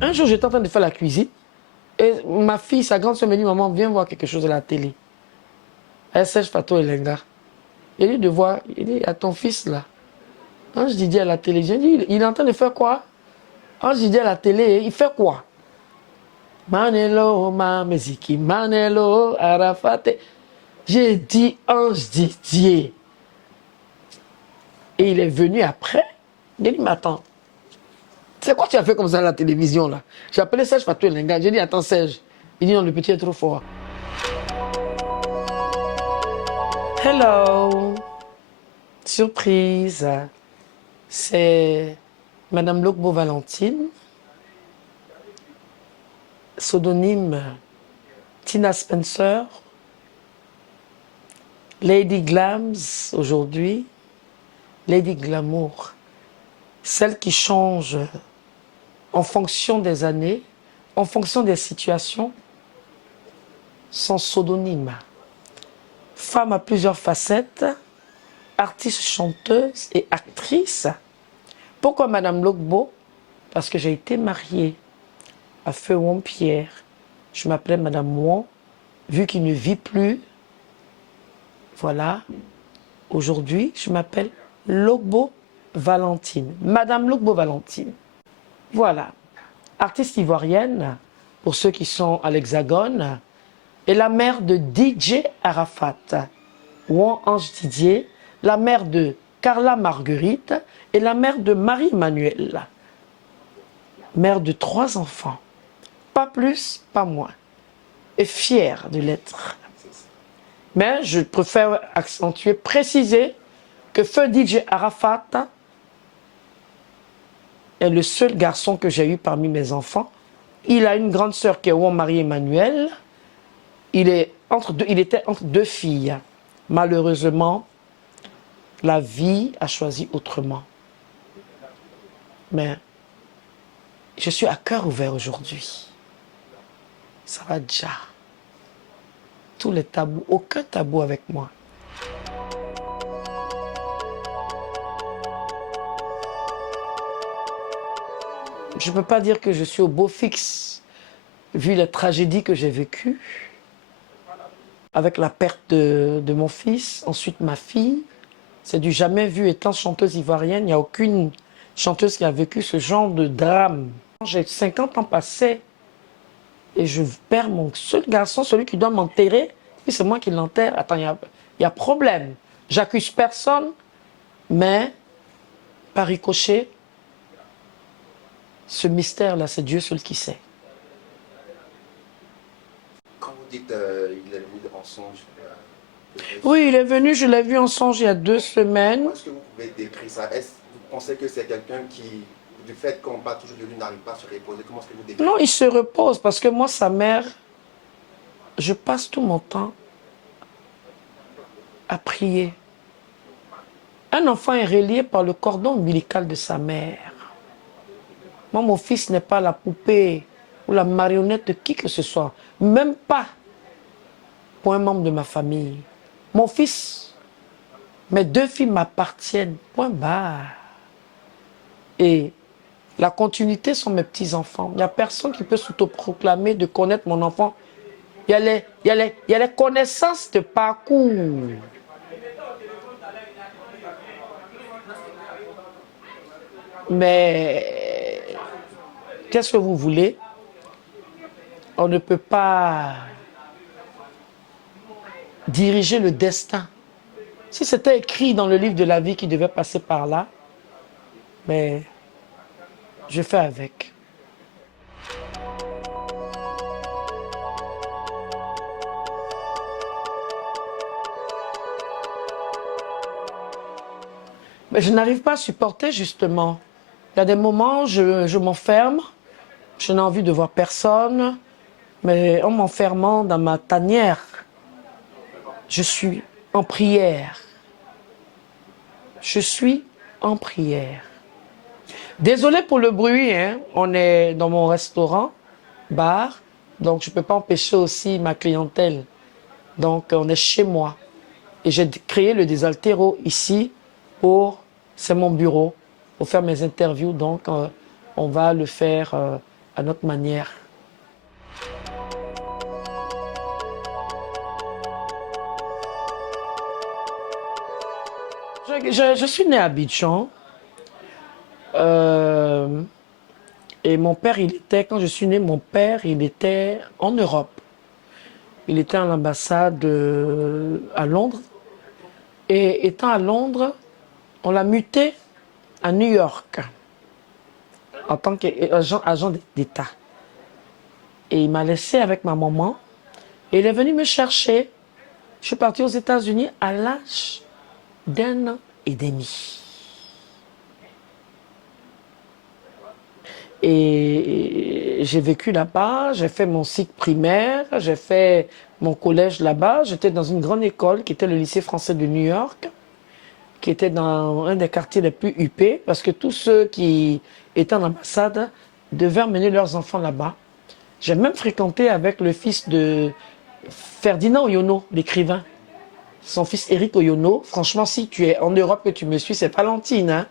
Un jour, j'étais en train de faire la cuisine. Et ma fille, sa grande soeur me dit, maman, viens voir quelque chose à la télé. Elle sèche Fatou Elenga. Il dit de voir, il dit, à ton fils là. Ange Didier à la télé. J'ai dit, il est en train de faire quoi? Ange Didier à la télé, il fait quoi? Manelo, Mameziki, Manelo, Arafate. J'ai dit, Ange Didier. Et il est venu après. Il dit, mais attends, c'est quoi tu as fait comme ça à la télévision là? J'ai appelé Serge Fatou Elenga. J'ai dit, attends Serge. Il dit, non, le petit est trop fort. Hello. Surprise. C'est Madame Lokbo Valentine, pseudonyme Tina Spencer, Lady Glams aujourd'hui, Lady Glamour, celle qui change en fonction des années, en fonction des situations, son pseudonyme. Femme à plusieurs facettes, artiste, chanteuse et actrice. Pourquoi Madame Lokbo? Parce que j'ai été mariée à Feu Won Pierre. Je m'appelais Madame Won, vu qu'il ne vit plus. Voilà. Aujourd'hui, je m'appelle Lokbo Valentine. Madame Lokbo Valentine. Voilà. Artiste ivoirienne, pour ceux qui sont à l'Hexagone, et la mère de DJ Arafat, Won Ange Didier, la mère de Carla Marguerite et la mère de Marie-Emmanuelle. Mère de 3 enfants. Pas plus, pas moins. Et fière de l'être. Mais je préfère accentuer, préciser que Feu DJ Arafat est le seul garçon que j'ai eu parmi mes enfants. Il a une grande sœur qui est Won Marie-Emmanuelle. Il était entre 2 filles. Malheureusement, la vie a choisi autrement. Mais je suis à cœur ouvert aujourd'hui. Ça va déjà. Tous les tabous, aucun tabou avec moi. Je ne peux pas dire que je suis au beau fixe, vu la tragédie que j'ai vécue, avec la perte de mon fils, ensuite ma fille. C'est du jamais vu. Étant chanteuse ivoirienne, il n'y a aucune chanteuse qui a vécu ce genre de drame. J'ai 50 ans passés et je perds mon seul garçon, celui qui doit m'enterrer, puis c'est moi qui l'enterre. Attends, il y a problème. J'accuse personne, mais par ricochet, ce mystère-là, c'est Dieu seul qui sait. Quand vous dites il est venu en songe, Oui, il est venu, je l'ai vu en songe il y a 2 semaines. comment est-ce que vous pouvez décrire ça? Est-ce que vous pensez que c'est quelqu'un qui, du fait qu'on parle toujours de lui, n'arrive pas à se reposer? Comment est-ce que vous décrivez? Non, il se repose parce que moi, sa mère, je passe tout mon temps à prier. Un enfant est relié par le cordon ombilical de sa mère. Moi, mon fils n'est pas la poupée ou la marionnette de qui que ce soit. Même pas pour un membre de ma famille. Mon fils, mes 2 filles m'appartiennent. Point barre. Et la continuité sont mes petits-enfants. Il n'y a personne qui peut s'autoproclamer de connaître mon enfant. Il y a les connaissances de parcours. Mais qu'est-ce que vous voulez? On ne peut pas diriger le destin. Si c'était écrit dans le livre de la vie qui devait passer par là, mais je fais avec. Mais je n'arrive pas à supporter justement. Il y a des moments, je m'enferme, je n'ai envie de voir personne, mais en m'enfermant dans ma tanière, je suis en prière. Je suis en prière. Désolé pour le bruit, hein. On est dans mon restaurant, bar, donc je ne peux pas empêcher aussi ma clientèle. Donc on est chez moi. Et j'ai créé le Désaltéro ici c'est mon bureau, pour faire mes interviews. Donc on va le faire à notre manière. Je suis né à Abidjan. Et mon père, quand je suis né, mon père, il était en Europe. Il était à l'ambassade à Londres. Et étant à Londres, on l'a muté à New York en tant qu'agent d'État. Et il m'a laissé avec ma maman. Et il est venu me chercher. Je suis partie aux États-Unis à l'âge d'1 an et demi. Et j'ai vécu là-bas, j'ai fait mon cycle primaire, j'ai fait mon collège là-bas. J'étais dans une grande école qui était le lycée français de New York, qui était dans un des quartiers les plus huppés, parce que tous ceux qui étaient en ambassade devaient emmener leurs enfants là-bas. J'ai même fréquenté avec le fils de Ferdinand Oyono, l'écrivain. Son fils Éric Oyono. Franchement, si tu es en Europe et tu me suis, c'est Valentine, hein?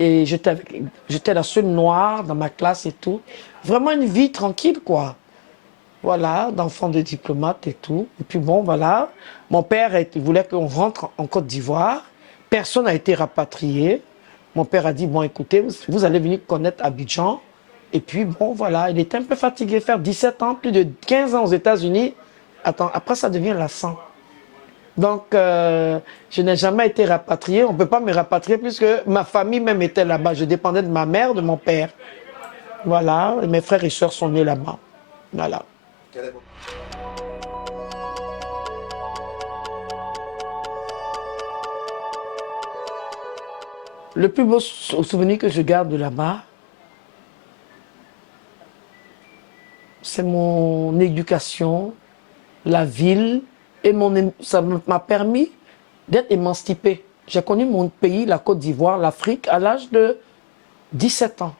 Et j'étais la seule noire dans ma classe et tout. Vraiment une vie tranquille, quoi. Voilà, d'enfant de diplomate et tout. Et puis bon, voilà. Mon père voulait qu'on rentre en Côte d'Ivoire. Personne n'a été rapatrié. Mon père a dit, bon, écoutez, vous allez venir connaître Abidjan. Et puis bon, voilà, il était un peu fatigué. Faire 17 ans, plus de 15 ans aux États-Unis. Attends, après ça devient lassant. Donc, je n'ai jamais été rapatrié. On ne peut pas me rapatrier puisque ma famille même était là-bas. Je dépendais de ma mère, de mon père. Voilà, et mes frères et sœurs sont nés là-bas. Voilà. Le plus beau souvenir que je garde de là-bas, c'est mon éducation, la ville, et ça m'a permis d'être émancipée. J'ai connu mon pays, la Côte d'Ivoire, l'Afrique, à l'âge de 17 ans.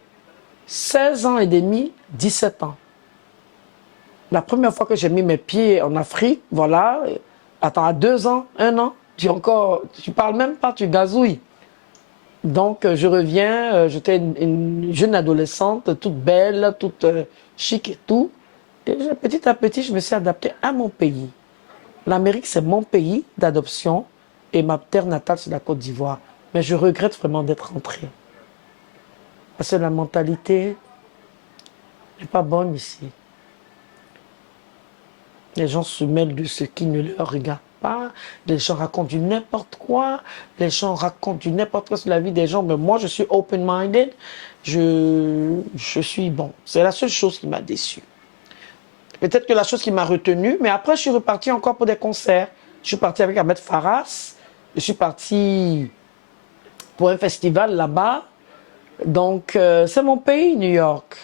16 ans et demi, 17 ans. La première fois que j'ai mis mes pieds en Afrique, voilà, attends, à 2 ans, 1 an, tu parles même pas, tu gazouilles. Donc je reviens, j'étais une jeune adolescente, toute belle, toute chic et tout. Et petit à petit, je me suis adaptée à mon pays. L'Amérique, c'est mon pays d'adoption et ma terre natale, c'est la Côte d'Ivoire. Mais je regrette vraiment d'être rentrée. Parce que la mentalité n'est pas bonne ici. Les gens se mêlent de ce qui ne leur regarde pas. Les gens racontent du n'importe quoi. Les gens racontent du n'importe quoi sur la vie des gens. Mais moi, je suis open-minded. Je suis bon. C'est la seule chose qui m'a déçu. Peut-être que la chose qui m'a retenu, mais après, je suis reparti encore pour des concerts. Je suis parti avec Ahmed Faras. Je suis parti pour un festival là-bas. Donc, c'est mon pays, New York.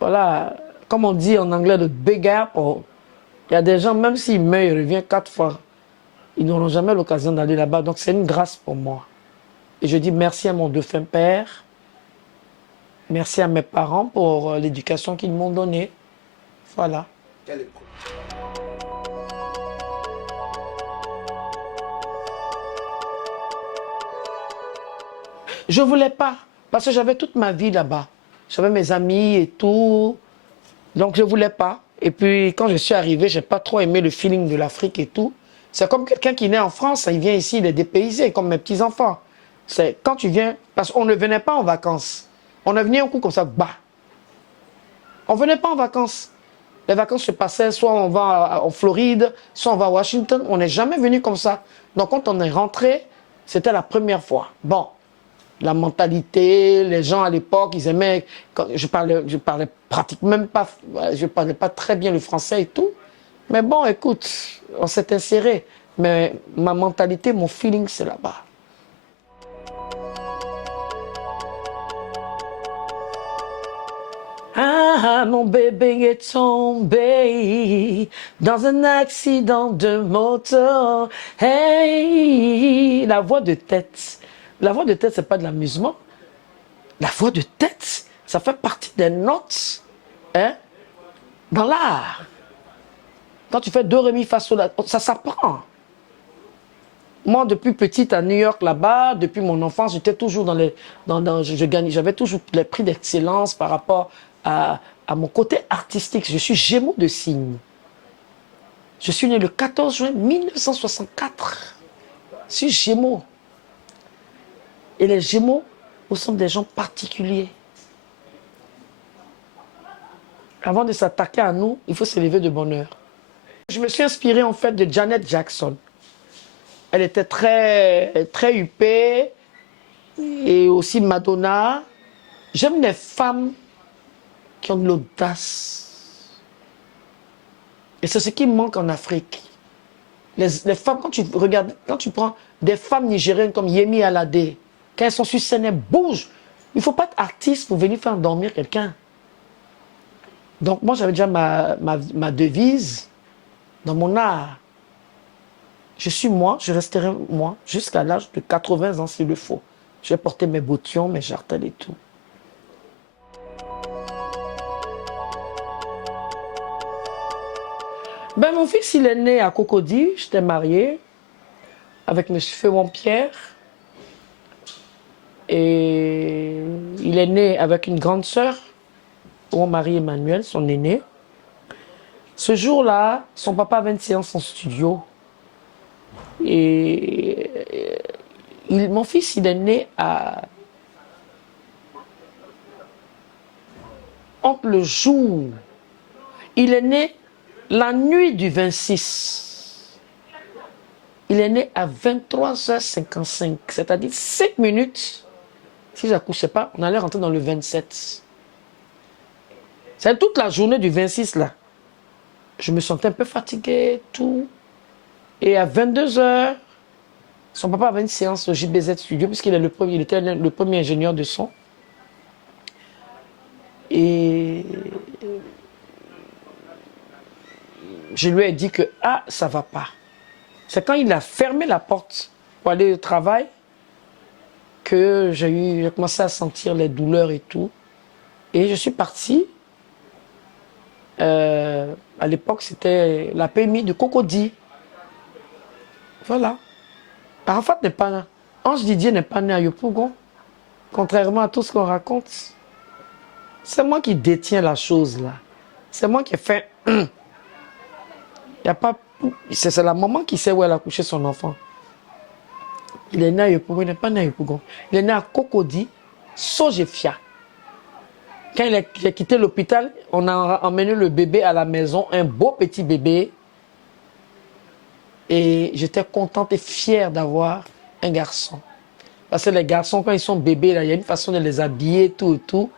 Voilà, comme on dit en anglais, le Big Apple. Il y a des gens, même s'ils meurent, ils reviennent 4 fois. Ils n'auront jamais l'occasion d'aller là-bas. Donc, c'est une grâce pour moi. Et je dis merci à mon défunt père. Merci à mes parents pour l'éducation qu'ils m'ont donnée. Voilà. Je ne voulais pas, parce que j'avais toute ma vie là-bas. J'avais mes amis et tout. Donc je ne voulais pas. Et puis quand je suis arrivé, je n'ai pas trop aimé le feeling de l'Afrique et tout. C'est comme quelqu'un qui naît en France, il vient ici, il est dépaysé, comme mes petits-enfants. C'est quand tu viens, parce qu'on ne venait pas en vacances. On est venu un coup comme ça, bah. On ne venait pas en vacances. Les vacances se passaient, soit on va en Floride, soit on va à Washington. On n'est jamais venu comme ça. Donc quand on est rentré, c'était la première fois. Bon, la mentalité, les gens à l'époque, ils aimaient... Je parlais pratiquement même pas... Je parlais pas très bien le français et tout. Mais bon, écoute, on s'est inséré. Mais ma mentalité, mon feeling, c'est là-bas. Ah, mon bébé est tombé dans un accident de moto. Hey, la voix de tête. La voix de tête, c'est pas de l'amusement. La voix de tête, ça fait partie des notes, hein, dans l'art. Quand tu fais do, ré, mi, fa, sol, la, ça s'apprend. Moi, depuis petite à New York, là-bas, depuis mon enfance, j'étais toujours j'avais toujours les prix d'excellence par rapport à mon côté artistique. Je suis Gémeaux de signe. Je suis né le 14 juin 1964. Je suis Gémeaux. Et les Gémeaux, nous sommes des gens particuliers. Avant de s'attaquer à nous, il faut se lever de bonne heure. Je me suis inspirée en fait de Janet Jackson. Elle était très huppée. Et aussi Madonna. J'aime les femmes qui ont de l'audace. Et c'est ce qui manque en Afrique. Les femmes, quand tu regardes, quand tu prends des femmes nigériennes comme Yemi Alade, quand elles sont sur scène, elles bougent. Il ne faut pas être artiste pour venir faire dormir quelqu'un. Donc moi, j'avais déjà ma devise dans mon art. Je suis moi, je resterai moi jusqu'à l'âge de 80 ans s'il le faut. Je vais porter mes bottillons, mes jartelles et tout. Ben, mon fils, il est né à Cocody. J'étais mariée avec M. Fémon-Pierre. Et il est né avec une grande sœur, mon mari Emmanuel, son aîné. Ce jour-là, son papa avait une séance en studio. Et mon fils, il est né entre le jour. Il est né la nuit du 26. Il est né à 23h55, c'est-à-dire 5 minutes. Si je n'accouchais pas, on allait rentrer dans le 27. C'est toute la journée du 26 là. Je me sentais un peu fatiguée, tout. Et à 22h, son papa avait une séance au JBZ Studio, puisqu'il était le premier ingénieur de son. Et je lui ai dit que, ah, ça va pas. C'est quand il a fermé la porte pour aller au travail que j'ai commencé à sentir les douleurs et tout. Et je suis partie. À l'époque, c'était la PMI de Cocody. Voilà. Arafat n'est pas né. Ange Didier n'est pas né à Yopougon. Contrairement à tout ce qu'on raconte. C'est moi qui détiens la chose là. C'est moi qui ai fait. Il y a pas. C'est la maman qui sait où elle a couché son enfant. Il est né à Yopougon, il n'est pas né à Yopougon. Il est né à Cocody, Sojefia. Quand il a quitté l'hôpital, on a emmené le bébé à la maison, un beau petit bébé. Et j'étais contente et fière d'avoir un garçon. Parce que les garçons, quand ils sont bébés, là, il y a une façon de les habiller, tout et tout.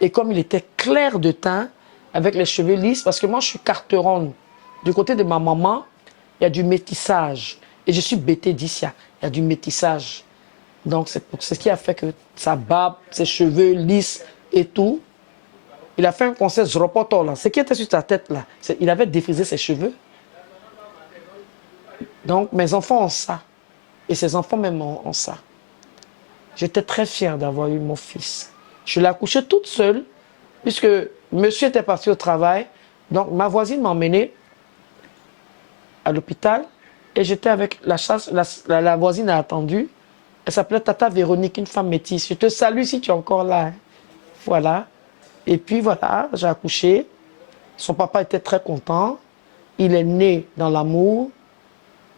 Et comme il était clair de teint, avec les cheveux lisses, parce que moi je suis carteronne. Du côté de ma maman, il y a du métissage. Et je suis bêtée d'ici, il y a du métissage. Donc c'est ce qui a fait que sa barbe, ses cheveux lisses et tout. Il a fait un concert Zropoto là. Ce qui était sur sa tête là, il avait défrisé ses cheveux. Donc mes enfants ont ça. Et ses enfants même ont ça. J'étais très fière d'avoir eu mon fils. Je l'ai accouché toute seule, puisque monsieur était parti au travail. Donc ma voisine m'a emmenée à l'hôpital. Et j'étais avec la voisine a attendu. Elle s'appelait Tata Véronique, une femme métisse. Je te salue si tu es encore là. Hein. Voilà. Et puis voilà, j'ai accouché. Son papa était très content. Il est né dans l'amour.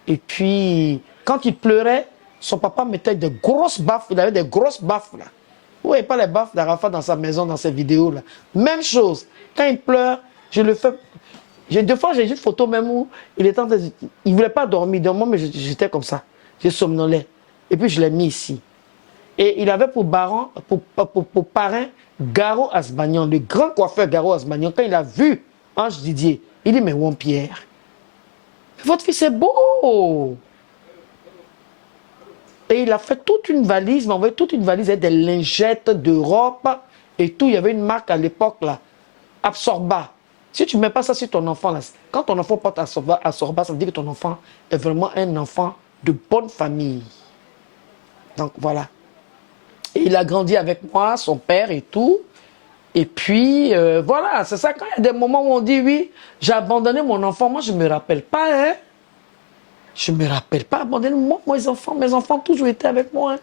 Et puis, quand il pleurait, son papa mettait des grosses baffes. Il avait des grosses baffes là. Vous voyez pas les baffes d'Arafat dans sa maison, dans ses vidéos là. Même chose. Quand il pleure, je le fais. Deux fois, j'ai une photo même où il était il voulait pas dormir. D'un moment, mais j'étais comme ça. Je somnolais. Et puis, je l'ai mis ici. Et il avait pour parrain Garo Asbagnan, le grand coiffeur Garo Asbagnan. Quand il a vu Ange Didier, il dit, mais Juan Pierre, votre fils est beau. Et il a fait toute une valise, il m'a envoyé toute une valise avec des lingettes d'Europe et tout. Il y avait une marque à l'époque, là, Absorba. Si tu ne mets pas ça sur ton enfant, là, quand ton enfant porte Absorba, ça veut dire que ton enfant est vraiment un enfant de bonne famille. Donc voilà. Et il a grandi avec moi, son père et tout. Et puis, voilà, c'est ça, quand il y a des moments où on dit, oui, j'ai abandonné mon enfant, moi je ne me rappelle pas, hein. Je ne me rappelle pas abandonner mes enfants ont toujours été avec moi.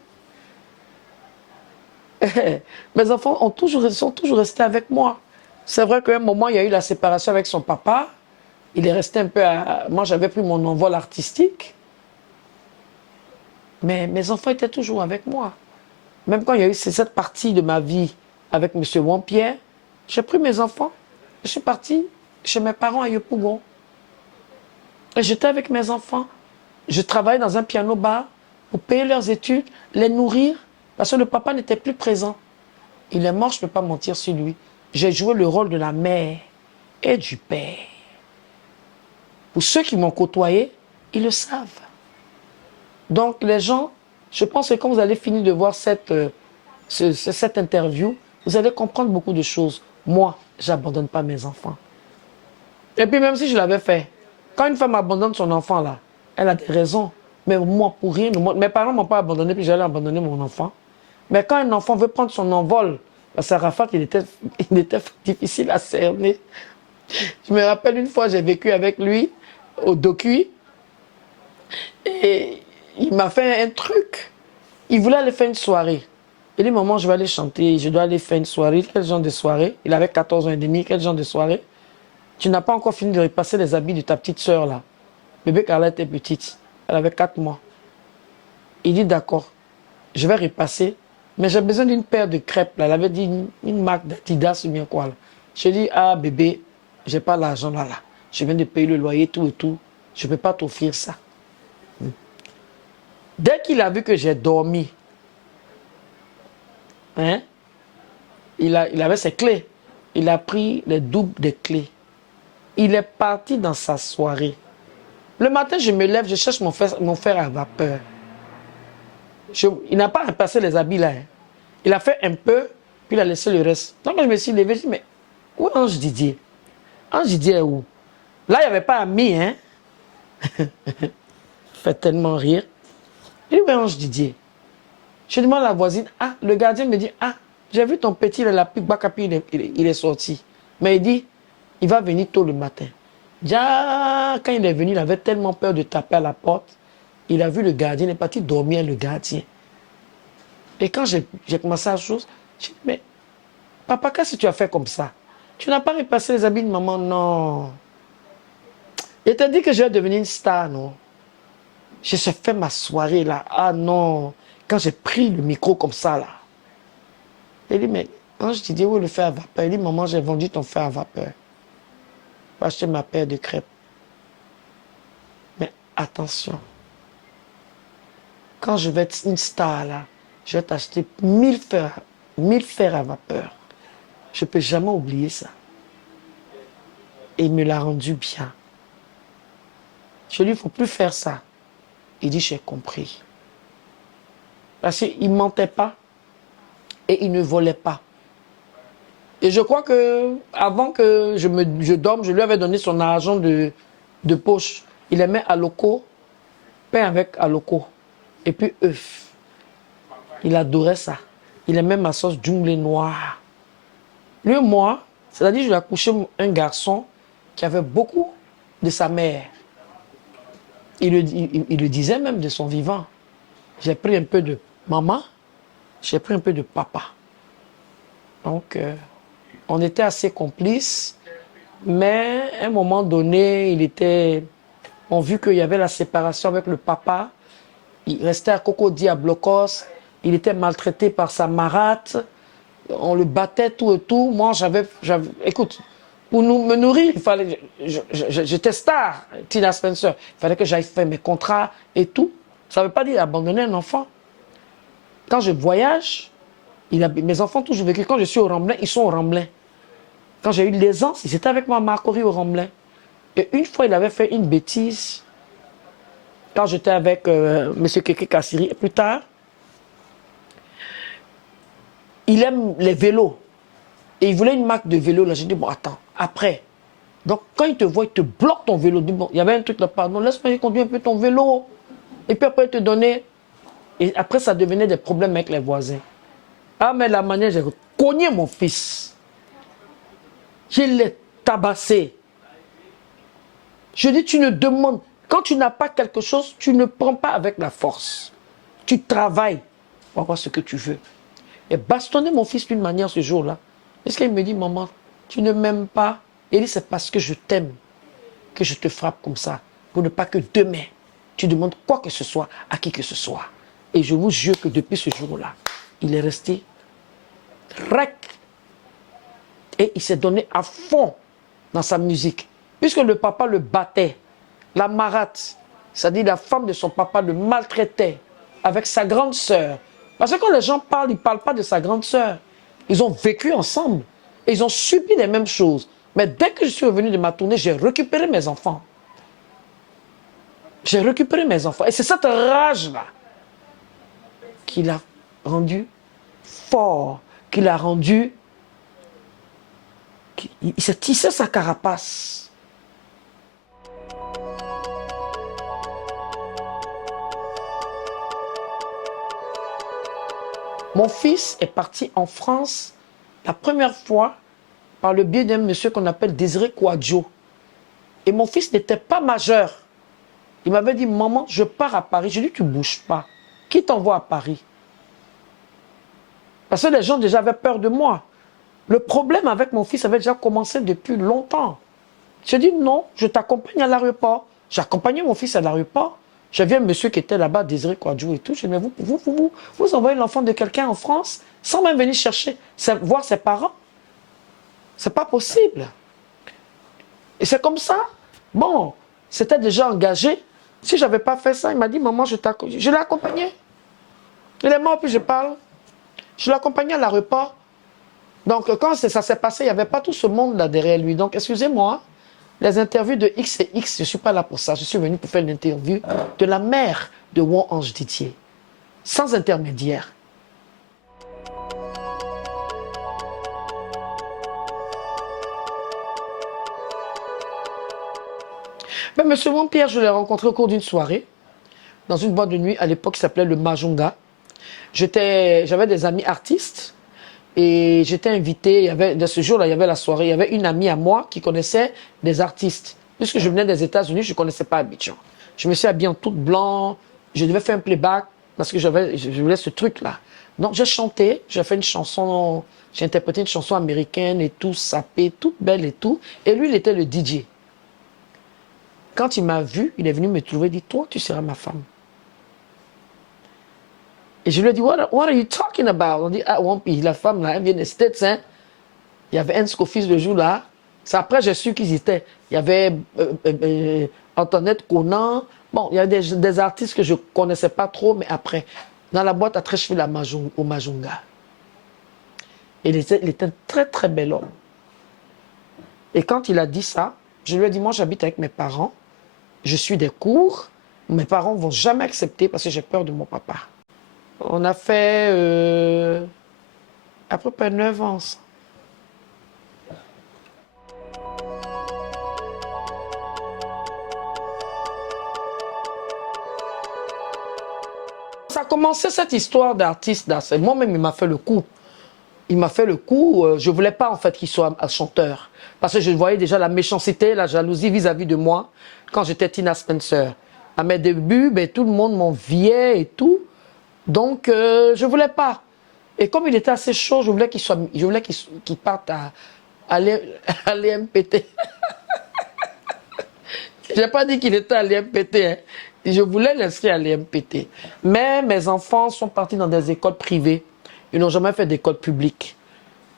Hein. Mes enfants sont toujours restés avec moi. C'est vrai qu'à un moment, il y a eu la séparation avec son papa. Il est resté un peu à... Moi, j'avais pris mon envol artistique. Mais mes enfants étaient toujours avec moi. Même quand il y a eu cette partie de ma vie avec M. Wampierre, j'ai pris mes enfants. Je suis partie chez mes parents à Yopougon. Et j'étais avec mes enfants. Je travaillais dans un piano-bar pour payer leurs études, les nourrir, parce que le papa n'était plus présent. Il est mort, je ne peux pas mentir sur lui. J'ai joué le rôle de la mère et du père. Pour ceux qui m'ont côtoyé, ils le savent. Donc les gens, je pense que quand vous allez finir de voir cette interview, vous allez comprendre beaucoup de choses. Moi, je n'abandonne pas mes enfants. Et puis même si je l'avais fait, quand une femme abandonne son enfant là, elle a des raisons. Mais moi, pour rien, mes parents ne m'ont pas abandonné, puis j'allais abandonner mon enfant. Mais quand un enfant veut prendre son envol, parce qu'Arafat, il était difficile à cerner. Je me rappelle une fois, j'ai vécu avec lui au Docuy, et il m'a fait un truc. Il voulait aller faire une soirée. Il dit, maman, je vais aller chanter, je dois aller faire une soirée. Quel genre de soirée? Il avait 14 ans et demi, quel genre de soirée? Tu n'as pas encore fini de repasser les habits de ta petite soeur là. Bébé Carla était petite, elle avait 4 mois. Il dit, d'accord, je vais repasser, mais j'ai besoin d'une paire de crêpes là. Elle avait dit une marque d'Adidas ou bien quoi là. Je dis, ah bébé, j'ai pas l'argent là. Je viens de payer le loyer, tout et tout. Je ne peux pas t'offrir ça. Dès qu'il a vu que j'ai dormi, hein, il avait ses clés. Il a pris les doubles des clés. Il est parti dans sa soirée. Le matin, je me lève, je cherche mon fer à vapeur. Il n'a pas repassé les habits là. Hein. Il a fait un peu, puis il a laissé le reste. Donc quand je me suis levé, je dis, mais où est Ange Didier? Ange Didier est où? Là, il n'y avait pas ami, hein? Fait tellement rire. Je dis, où est Ange Didier? Je demande à la voisine, ah, le gardien me dit, ah, j'ai vu ton petit, la pique Bakapi, il est sorti. Mais il dit, il va venir tôt le matin. Déjà, quand il est venu, il avait tellement peur de taper à la porte. Il a vu le gardien, il est parti dormir, le gardien. Et quand j'ai commencé à chose, j'ai dit, mais papa, qu'est-ce que tu as fait comme ça? Tu n'as pas repassé les habits de maman? Non. Il t'a dit que je vais devenir une star, non? J'ai fait ma soirée là. Ah non. Quand j'ai pris le micro comme ça là. Il dit, mais Ange Didier, où est le fer à vapeur? Il dit, maman, j'ai vendu ton fer à vapeur. Je vais acheter ma paire de crêpes. Mais attention. Quand je vais être une star là, je vais t'acheter 1000 fers à vapeur. Je ne peux jamais oublier ça. Et il me l'a rendu bien. Je lui dis, il ne faut plus faire ça. Il dit, j'ai compris. Parce qu'il ne mentait pas et il ne volait pas. Et je crois que avant que je dorme, je lui avais donné son argent de poche. Il aimait Aloko, pain avec Aloko. Et puis œuf. Il adorait ça. Il aimait ma sauce djunglé noire. Lui et moi, c'est-à-dire que je lui ai accouché un garçon qui avait beaucoup de sa mère. Il le disait même de son vivant. J'ai pris un peu de maman, j'ai pris un peu de papa. Donc, on était assez complices, mais à un moment donné, on vu qu'il y avait la séparation avec le papa. Il restait à Cocody à Blocos. Il était maltraité par sa marate. On le battait tout et tout. Moi, écoute, pour me nourrir, il fallait, j'étais star, Tina Spencer. Il fallait que j'aille faire mes contrats et tout. Ça ne veut pas dire abandonner un enfant. Quand je voyage, mes enfants ont toujours vécu. Quand je suis au Ramblin, ils sont au Ramblin. Quand j'ai eu l'aisance, ils étaient avec moi à Marcory au Ramblin. Et une fois, il avait fait une bêtise. Quand j'étais avec M. Keke Kassiri, et plus tard, il aime les vélos. Et il voulait une marque de vélo. Là, j'ai dit, bon, attends, après. Donc, quand il te voit, il te bloque ton vélo. Bon, il y avait un truc là, pardon, laisse-moi conduire un peu ton vélo. Et puis après, il te donnait. Et après, ça devenait des problèmes avec les voisins. Ah, mais la manière, j'ai cogné mon fils. Je l'ai tabassé. Je dis, tu ne demandes. Quand tu n'as pas quelque chose, tu ne prends pas avec la force. Tu travailles pour avoir ce que tu veux. Et bastonner mon fils d'une manière ce jour-là. Est-ce qu'il me dit, maman, tu ne m'aimes pas. Il dit, c'est parce que je t'aime que je te frappe comme ça, pour ne pas que demain, tu demandes quoi que ce soit à qui que ce soit. Et je vous jure que depuis ce jour-là, il est resté rec. Et il s'est donné à fond dans sa musique. Puisque le papa le battait, la marate, c'est-à-dire la femme de son papa le maltraitait avec sa grande sœur. Parce que quand les gens parlent, ils ne parlent pas de sa grande sœur. Ils ont vécu ensemble. Et ils ont subi les mêmes choses. Mais dès que je suis revenu de ma tournée, j'ai récupéré mes enfants. J'ai récupéré mes enfants. Et c'est cette rage-là qui l'a rendu fort, qui l'a rendu... Il s'est tissé sa carapace. Mon fils est parti en France la première fois par le biais d'un monsieur qu'on appelle Désiré Kouadjo. Et mon fils n'était pas majeur. Il m'avait dit, maman, je pars à Paris. J'ai dit, tu ne bouges pas. Qui t'envoie à Paris? Parce que les gens déjà avaient peur de moi. Le problème avec mon fils avait déjà commencé depuis longtemps. J'ai dit, non, je t'accompagne à l'aéroport. J'ai accompagné mon fils à l'aéroport. J'avais un monsieur qui était là-bas, Désiré Kouadjo et tout. Je lui ai dit, vous envoyez l'enfant de quelqu'un en France sans même venir chercher, voir ses parents. C'est pas possible. Et c'est comme ça. Bon, c'était déjà engagé. Si je n'avais pas fait ça, il m'a dit, maman, je l'ai accompagné. Il est mort, puis je parle. Je l'ai accompagné à l'aéroport. Donc, quand ça s'est passé, il n'y avait pas tout ce monde-là derrière lui. Donc, excusez-moi, les interviews de X et X, je ne suis pas là pour ça. Je suis venu pour faire l'interview de la mère de Won Ange Didier, sans intermédiaire. Mais M. Won-Pierre, je l'ai rencontré au cours d'une soirée, dans une boîte de nuit à l'époque qui s'appelait le Majunga. J'avais des amis artistes et j'étais invité. De ce jour-là, il y avait la soirée. Il y avait une amie à moi qui connaissait des artistes. Puisque je venais des États-Unis, je ne connaissais pas Abidjan. Je me suis habillé en toute blanc. Je devais faire un playback parce que je voulais ce truc-là. Donc j'ai chanté, j'ai fait une chanson, j'ai interprété une chanson américaine et tout, sapé, toute belle et tout. Et lui, il était le DJ. Quand il m'a vu, il est venu me trouver et dit, toi, tu seras ma femme. Et je lui ai dit, what are you talking about? On dit, ah, Wampi, la femme, là, elle vient des States, hein. Il y avait un Scoffice le jour là. C'est après, j'ai su qu'ils étaient. Il y avait Antoinette Conan. Bon, il y a des artistes que je ne connaissais pas trop, mais après, dans la boîte à Trècheville au Majunga. Il était un très, très bel homme. Et quand il a dit ça, je lui ai dit, moi, j'habite avec mes parents. Je suis des cours. Mes parents ne vont jamais accepter parce que j'ai peur de mon papa. On a fait à peu près 9 ans. Ça a commencé cette histoire d'artiste. Moi-même, il m'a fait le coup. Il m'a fait le coup. Je ne voulais pas en fait qu'il soit un chanteur. Parce que je voyais déjà la méchanceté, la jalousie vis-à-vis de moi quand j'étais Tina Spencer. À mes débuts, ben, tout le monde m'enviait et tout. Donc, je ne voulais pas. Et comme il était assez chaud, je voulais qu'il parte à l'IMPT. Je n'ai pas dit qu'il était à l'IMPT. Hein. Je voulais l'inscrire à l'IMPT. Mais mes enfants sont partis dans des écoles privées. Ils n'ont jamais fait d'école publique.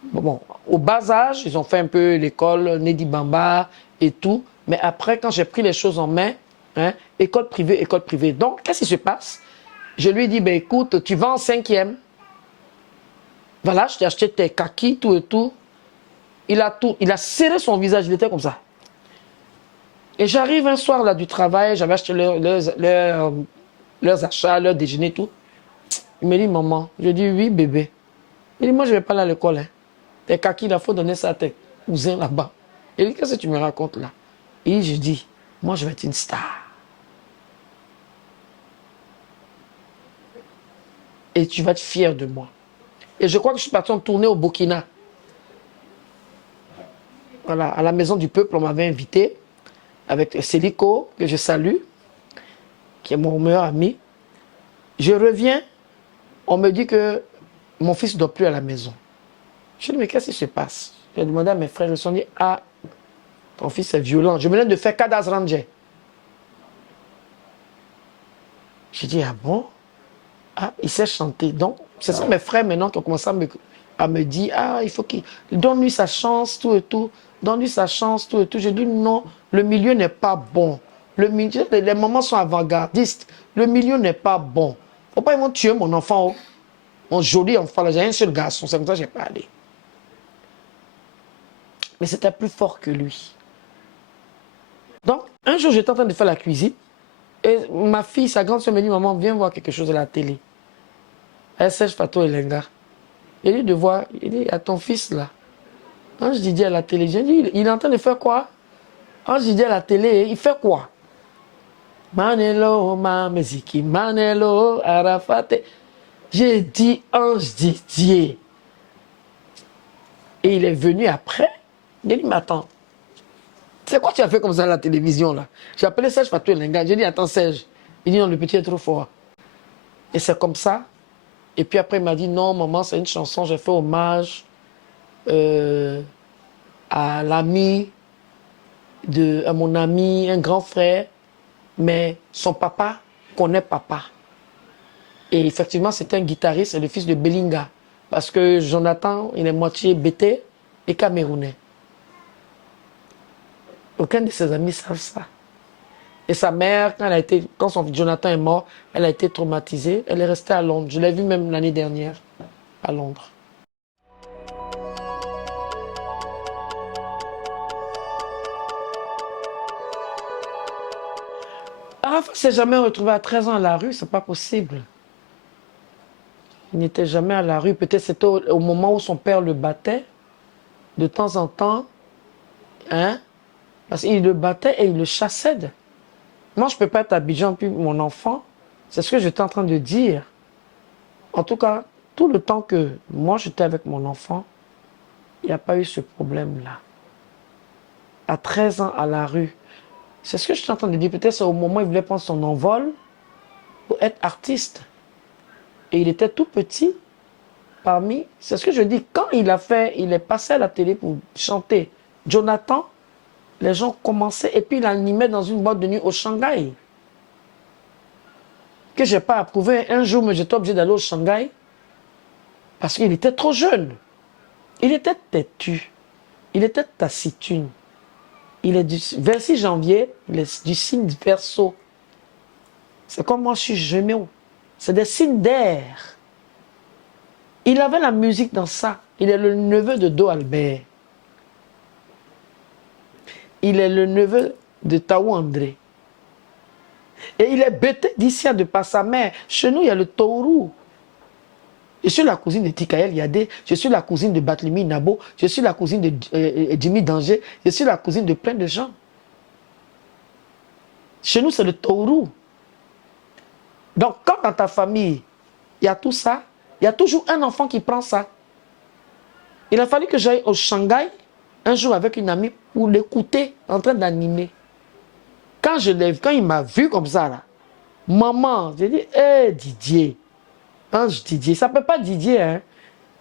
Bon, au bas âge, ils ont fait un peu l'école Nedi Bamba et tout. Mais après, quand j'ai pris les choses en main, hein, école privée, école privée. Donc, qu'est-ce qui se passe? Je lui ai dit, ben, écoute, tu vas en 5e. Voilà, je t'ai acheté tes kakis, tout et tout. Il a serré son visage, il était comme ça. Et j'arrive un soir là du travail, j'avais acheté leurs achats, leur déjeuner, tout. Il me dit, maman. Je dis, oui, bébé. Il dit, moi, je ne vais pas aller à l'école. Hein. Tes kakis, il faut donner ça à tes cousins là-bas. Il dit, qu'est-ce que tu me racontes là? Et je dis, moi, je vais être une star. Et tu vas être fier de moi. Et je crois que je suis parti en tournée au Burkina. Voilà, à la Maison du Peuple, on m'avait invité avec Célico, que je salue, qui est mon meilleur ami. Je reviens, on me dit que mon fils ne dort plus à la maison. Je dis, mais qu'est-ce qui se passe? J'ai demandé à mes frères, ils se sont dit, ah, ton fils est violent. Je venais de faire Kadas Ranger. J'ai dit, ah bon? Ah, il sait chanter. Donc, ce sont mes frères maintenant qui ont commencé à me dire, ah, il faut qu'il donne-lui sa chance, tout et tout. Donne-lui sa chance, tout et tout. J'ai dit, non, le milieu n'est pas bon. Le milieu, les mamans sont avant-gardistes. Le milieu n'est pas bon. Faut pas, ils vont tuer mon enfant, oh. Mon joli enfant. J'ai un seul garçon, c'est comme ça que je n'ai pas allé. Mais c'était plus fort que lui. Donc, un jour, j'étais en train de faire la cuisine. Et ma fille, sa grande soeur me dit, maman, viens voir quelque chose à la télé. Elle sèche Fatou Elenga. Il dit de voir, il dit, à ton fils là. Ange Didier à la télé. J'ai dit, il est en train de faire quoi? Ange Didier à la télé, il fait quoi? Manelo, Mameziki, Manelo, Arafate. J'ai dit, Ange Didier. Et il est venu après. Il dit, mais attends, c'est quoi tu as fait comme ça à la télévision là? J'ai appelé Serge Fatou Elenga. J'ai dit, attends Serge. Il dit, non, le petit est trop fort. Et c'est comme ça. Et puis après, il m'a dit, non, maman, c'est une chanson, j'ai fait hommage à l'ami, à mon ami, un grand frère, mais son papa connaît papa. Et effectivement, c'était un guitariste, c'est le fils de Belinga. Parce que Jonathan, il est moitié bété et camerounais. Aucun de ses amis savent ça. Et sa mère, quand son Jonathan est mort, elle a été traumatisée. Elle est restée à Londres. Je l'ai vue même l'année dernière à Londres. Arafat ne s'est jamais retrouvé à 13 ans à la rue, c'est pas possible. Il n'était jamais à la rue. Peut-être c'était au moment où son père le battait, de temps en temps, hein, parce qu'il le battait et il le chassait. Moi, je ne peux pas être à Abidjan puis mon enfant. C'est ce que j'étais en train de dire. En tout cas, tout le temps que moi, j'étais avec mon enfant, il n'y a pas eu ce problème-là. À 13 ans, à la rue. C'est ce que je suis en train de dire. Peut-être c'est au moment où il voulait prendre son envol pour être artiste. Et il était tout petit parmi... C'est ce que je dis. Quand il est passé à la télé pour chanter Jonathan, les gens commençaient et puis il animait dans une boîte de nuit au Shanghai. Que je n'ai pas approuvé. Un jour, mais j'étais obligé d'aller au Shanghai parce qu'il était trop jeune. Il était têtu. Il était taciturne. Il est du 26 janvier, il est du signe Verseau. C'est comme moi, je suis Gémeaux. C'est des signes d'air. Il avait la musique dans ça. Il est le neveu de Do Albert. Il est le neveu de Taou André. Et il est bêté d'ici de par sa mère. Chez nous, il y a le Tourou. Je suis la cousine de Tikaël Yadé. Je suis la cousine de Batlimi Nabo. Je suis la cousine de Jimmy Danger. Je suis la cousine de plein de gens. Chez nous, c'est le Tourou. Donc, quand dans ta famille, il y a tout ça, il y a toujours un enfant qui prend ça. Il a fallu que j'aille au Shanghai un jour avec une amie pour l'écouter en train d'animer. Quand il m'a vu comme ça, là, maman, j'ai dit, hé Didier, Ange Didier, ça ne s'appelle pas Didier, hein.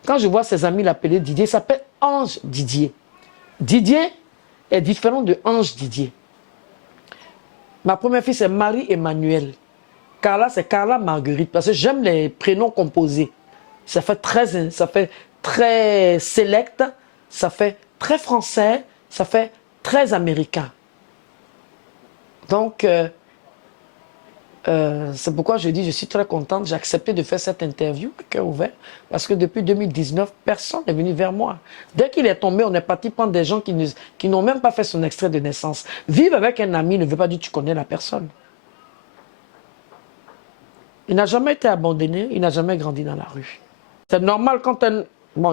Quand je vois ses amis l'appeler Didier, ça s'appelle Ange Didier. Didier est différent de Ange Didier. Ma première fille, c'est Marie-Emmanuelle. Carla, c'est Carla Marguerite, parce que j'aime les prénoms composés. Ça fait très select, ça fait très français, ça fait très américain. Donc, c'est pourquoi je dis, je suis très contente, j'ai accepté de faire cette interview, le cœur ouvert, parce que depuis 2019, personne n'est venu vers moi. Dès qu'il est tombé, on est parti prendre des gens qui n'ont même pas fait son extrait de naissance. Vivre avec un ami ne veut pas dire que tu connais la personne. Il n'a jamais été abandonné, il n'a jamais grandi dans la rue. C'est normal quand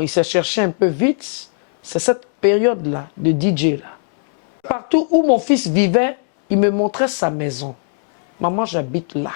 il s'est cherché un peu vite, c'est cette période-là, de DJ là. Partout où mon fils vivait, il me montrait sa maison. Maman, j'habite là.